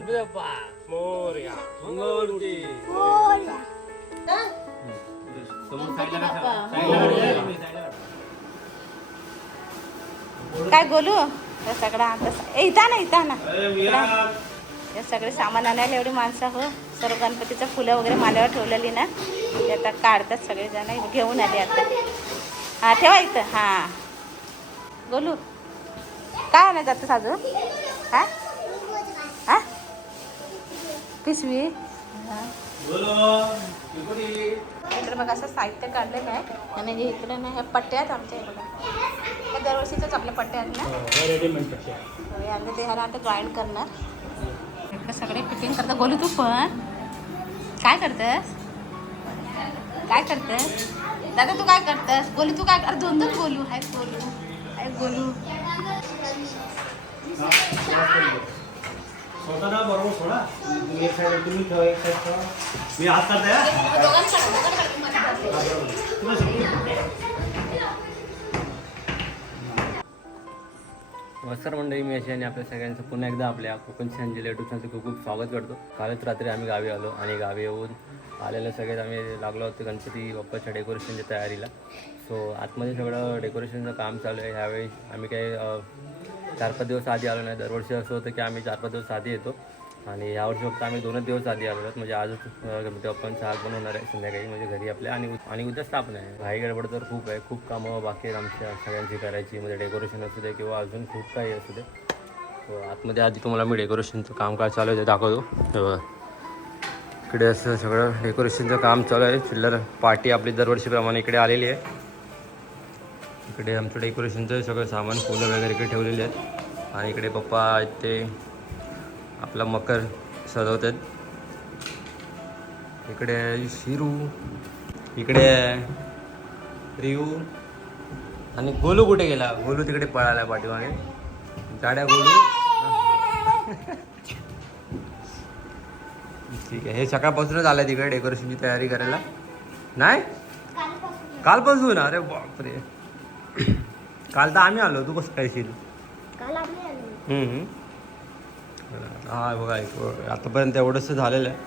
मोरया मंगळमूर्ती काय काय काय? काय बोलू हे सगळं आता ए इथं ना इथं ना. हे सगळे सामान आणायला एवढी माणसं हो. सर्व गणपतीचं फुलं वगैरे माल्यावर ठेवलेली ना. ते आता काढतात सगळेजण. घेऊन आले आता. हां ठेवा इथं. हां. बोलू काय आणायचं जातं अजून हा हा? पिशवी. इकडे. बघा असं साहित्य काढलेलं आहे. आणि हे इकडे ना ह्या पट्ट्या आहेत आमच्या इकडे त्या दरवर्षीच्याच आपल्या पट्ट्या आहेत ना. रेडीमेड पट्ट्या. तर आम्ही ते ह्याला आता जॉईन करणार. इकडे सगळे फिटिंग करतात. बोलू तू पण. काय करतेस? काय करतेस? दादा तू काय करतेस? बोलू तू काय अरे दोन दोन बोलू. हाय बोलू. हाय बोलू. स्वतः ना बरोबर सोडा. तुम्ही एक साईड तुम्ही ठेवा एक साईड ठेवा. मी हात करते. नमस्कार मंडळी मी अशी आणि आपल्या सगळ्यांचं पुन्हा एकदा आपल्या कोकण संजय युट्यूब चॅनलचं खूप खूप स्वागत करतो. कालच रात्री आम्ही गावी आलो आणि गावी येऊन आलेलं सगळेच आम्ही लागलो होतो गणपती बाप्पाच्या डेकोरेशनच्या तयारीला. सो आतमध्ये सगळं डेकोरेशनचं काम चालू आहे. ह्यावेळी आम्ही काही चार पाच दिवस आधी आलो नाही. दरवर्षी असं होतं की आम्ही चार पाच दिवस आधी येतो. आणि यावर्षी फक्त आम्ही दोनच दिवस आधी आलो आहोत. म्हणजे आजच गणपती बाप्पांचं आगमन होणार आहे संध्याकाळी. म्हणजे घरी आपल्या आणि आणि उद्या स्थापना आहे. घाई गडबड तर खूप आहे. खूप कामं बाकी आहेत आमच्या सगळ्यांची करायची. म्हणजे डेकोरेशन असू दे किंवा अजून खूप काही असू दे. हो, आतमध्ये आधी तुम्हाला मी डेकोरेशनचं काम काय चालू आहे ते दाखवतो. इकडे असं सगळं डेकोरेशनचं काम चालू आहे. चिल्लर पार्टी आपली दरवर्षीप्रमाणे इकडे आलेली आहे. इकडे आमचं डेकोरेशनचं सगळं सामान फुलं वगैरे इकडे ठेवलेले आहेत. आणि इकडे पप्पा आहेत ते आपला मकर सजवत आहेत इकडे शिरू इकडे रिऊ आणि गोलू कुठे गेला? गोलू तिकडे पळाला पाठीमागे. गाड्या गोलू. ठीक आहे हे सकाळपासूनच आलं तिकडे डेकोरेशनची तयारी करायला. नाही? कालपासून? अरे बापरे. काल तर आम्ही आलो तू कसं काय येशील हम्म. हा बघा एक- आतापर्यंत एवढंच झालेलं आहे.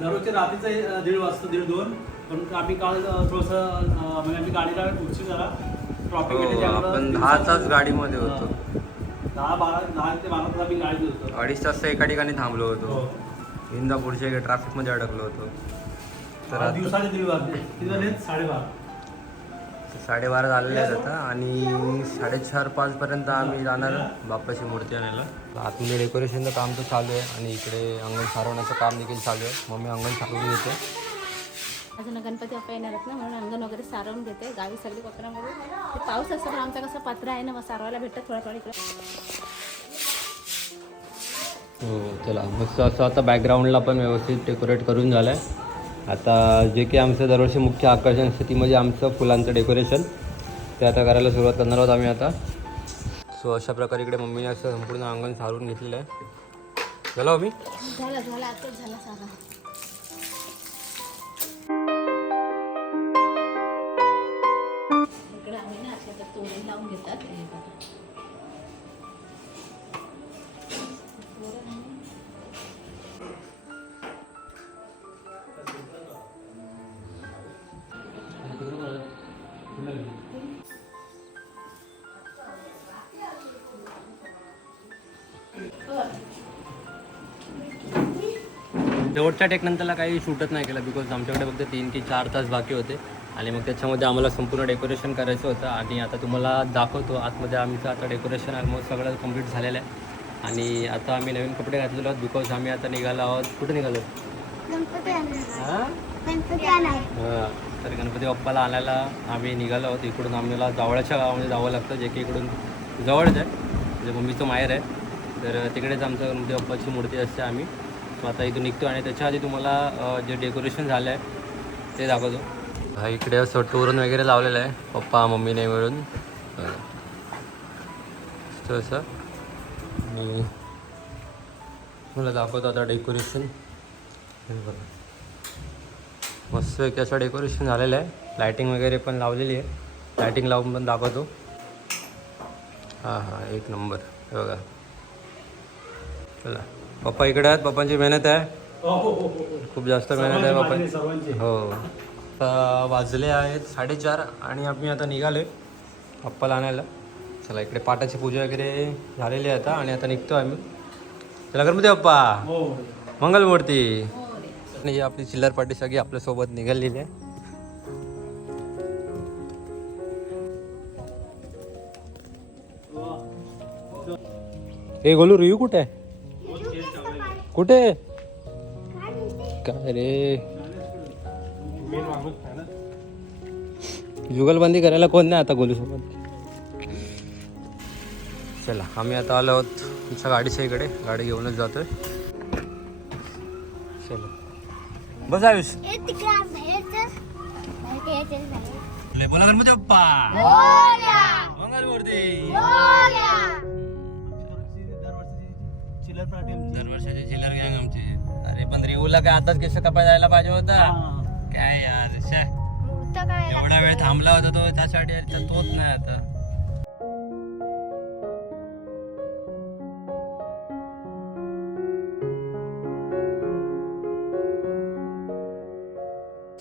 दररोजच्या रात्रीचं हे, दीड वाजता दीड दोन. पण आम्ही काल अ, थोडंसं अ, म्हणजे आम्ही गाडीला उशीर झाला. ट्रॉफिक हो आपण दहाचाच गाडीमध्ये होतो. दहा बारा दहा ते बारा तास आम्ही गाडीत होतो. अडीच तास एका ठिकाणी थांबलो हो. होतो इंदापूरच्या ट्रॅफिकमध्ये अडकलो होतो. तर आता दिवसाचे दीड वाजले? साडेबारा. साडेबारा झालेले आहेत आता आणि साडेचार पाचपर्यंत आम्ही जाणार बाप्पाची मूर्ती आणायला. आतमध्ये डेकोरेशनचं काम तर चालू आहे आणि इकडे अंगण सारवण्याचं काम देखील चालू आहे. मम्मी अंगण सारवून घेते. अजून गणपती बाप्पा येणार आहेत ना म्हणून अंगण वगैरे सारवून घेते. गावी सगळी कोकणामध्ये. ते पाऊस असतो पण आमचा कसं पत्र आहे ना मग सारवायला भेटतं थोडा थोडा इकडे. हो चला. मस्त असं आता बॅकग्राऊंडला पण व्यवस्थित डेकोरेट करून झालं आहे आता जे की आमचं दरवर्षी मुख्य आकर्षण असतं ती म्हणजे आमचं फुलांचं डेकोरेशन ते आता करायला सुरुवात करणार आहोत आम्ही आता. सो अशा प्रकारे इकडे मम्मीने असं संपूर्ण अंगण सारून घेतलेलं आहे. झालं मी आम्ही लावून घेतात. शेवटच्या टेकनंतरला काही शूटच नाही केलं बिकॉज आमच्याकडे फक्त तीन की चार तास बाकी होते. आणि मग त्याच्यामध्ये आम्हाला संपूर्ण डेकोरेशन करायचं होतं. आणि आता तुम्हाला दाखवतो आतमध्ये आमचं आता डेकोरेशन ऑलमोस्ट सगळं कंप्लीट झालेलं आहे. आणि आता आम्ही नवीन कपडे घातलेलो आहोत बिकॉज आम्ही आता निघालो आहोत. कुठे निघालो? हां. तर गणपती बाप्पाला आणायला आम्ही निघालो आहोत. इकडून आम्हाला जावळाच्या गावामध्ये जावं लागतं जे की इकडून जवळच आहे. म्हणजे मम्मीचं माहेर आहे. तर तिकडेच आमचं म्हणजे गणपती बाप्पाची मूर्ती असते आम्ही. सो आता इथून निघतो आणि त्याच्या आधी तुम्हाला जे डेकोरेशन झालं आहे ते दाखवतो. हा इकडे असं तोरण वगैरे लावलेलं आहे पप्पा मम्मीने मिळून. असं आणि मला दाखवतो आता डेकोरेशन. बघा. मस्त एक असं डेकोरेशन झालेलं आहे. लायटिंग वगैरे पण लावलेली आहे. लायटिंग लावून पण दाखवतो. हां हां एक नंबर. बघा. चला. पप्पा इकडे आहेत पप्पांची मेहनत आहे. हो हो हो खूप जास्त मेहनत आहे पप्पा. सर्वांचे. हो. आता वाजले आहेत साडेचार आणि आम्ही आता निघालोय पप्पाला आणायला. चला इकडे पाटाची पूजा वगैरे झालेली आहे आता आणि आता निघतो आम्ही. चला गणपती बाप्पा. हो मंगलमूर्ती. आणि आपली चिल्लर पार्टी सगळी आपल्यासोबत निघालेली आहे. हे गोलू रियू कुठे आहे? कुठे? काय रे? जुगलबंदी करायला कोण नाही आता गोलू सोबत चला आम्ही आता आलो आहोत तुमच्या गाडीच्या इकडे. गाडी घेऊनच जातोय. चला. बस आयुष. बोला गणपती बाप्पा. चिल्लर रिवूला काय आताच केस कपाय जायला पाहिजे होता. काय यार शा. एवढा वेळ थांबला होता तो त्यासाठी तोच नाही आता.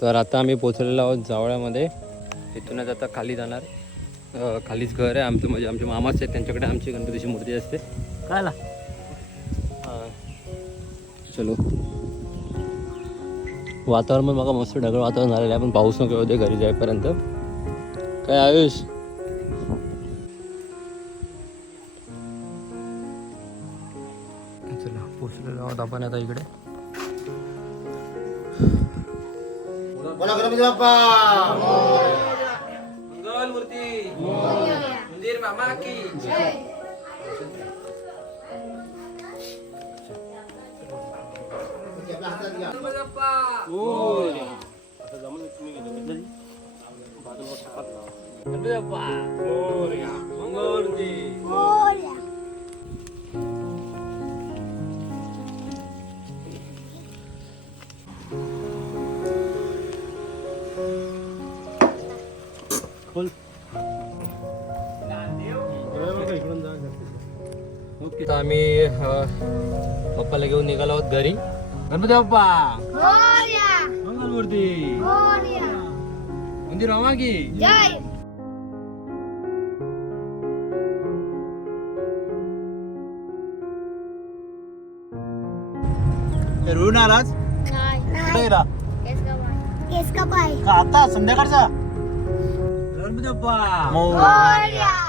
तर आता आम्ही पोचलेलो आहोत जावळ्यामध्ये. तिथूनच आता खाली जाणार. खालीच घर आहे आमचं म्हणजे आमचे मामाच आहेत त्यांच्याकडे आमची गणपतीची मूर्ती असते. काय ला चलो. वातावरण पण बघा मस्त ढगळ वातावरण झालेलं आहे. पण पाऊस नको होते घरी जाईपर्यंत. काय आयुष? चला पोचलेलो आहोत आपण आता इकडे. मंदिर मामा की. आम्ही पप्पाला घेऊन निघालो आहोत घरी. गणपती बाप्पा मंगलमूर्ती मंदिर मामा की हे रुईन आलाच कुठे गेला का आता संध्याकाळचा गणपती बाप्पा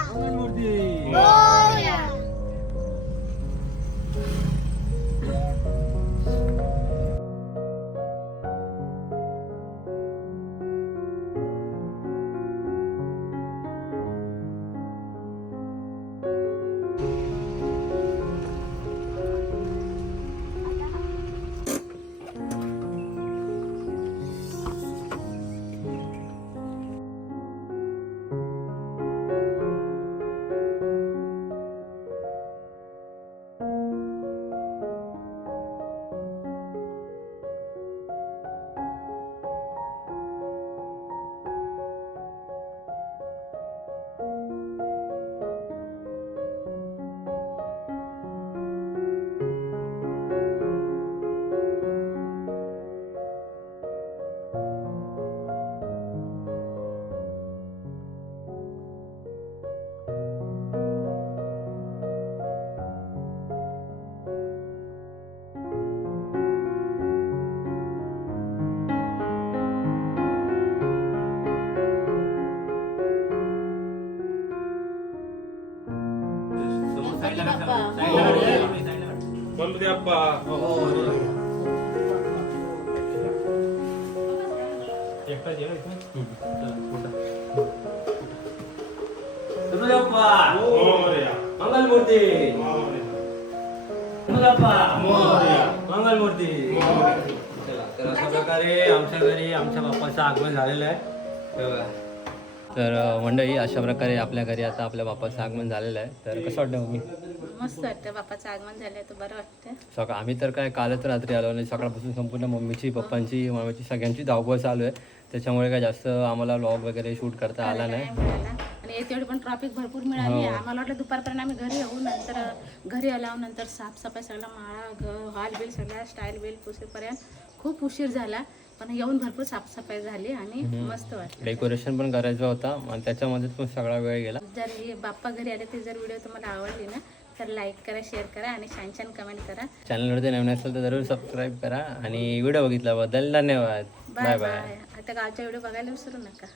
मंगलमूर्ती तर अशा प्रकारे आमच्या घरी आमच्या बाप्पाचं आगमन झालेलं आहे. तर मंडळी अशा प्रकारे आपल्या घरी आता आपल्या बाप्पाचं आगमन झालेलं आहे. तर कसं वाटतं मम्मी? मस्त वाटतं. बाप्पाचं आगमन झालं तर बरं वाटतं सकाळ आम्ही तर काय कालच रात्री आलो आणि सकाळपासून संपूर्ण मम्मीची पप्पांची मामाची सगळ्यांची धावपळ चालू आहे. त्याच्यामुळे काय जास्त आम्हाला व्लॉग वगैरे शूट करता आला नाही. आणि येते वेळी पण ट्रॉफिक भरपूर मिळाली आम्हाला वाटलं दुपारपर्यंत आम्ही घरी येऊ नंतर घरी आल्यावर नंतर साफसफाई सगळा माळा हॉल बिल सगळा स्टाईल बिल पुसेपर्यंत खूप उशीर झाला. पण येऊन भरपूर साफसफाई झाली आणि मस्त वाटलं. डेकोरेशन पण करायचं होतं आणि त्याच्यामध्येच पण सगळा वेळ गेला. जर हे बाप्पा घरी आले ते जर व्हिडिओ तुम्हाला आवडली ना तर लाईक करा शेअर करा आणि छान छान कमेंट करा. चॅनलवरती नवीन असेल तर जरूर सबस्क्राईब करा आणि व्हिडिओ बघितल्याबद्दल धन्यवाद. बाय बाय आता गावच्या व्हिडिओ बघायला विसरू नका.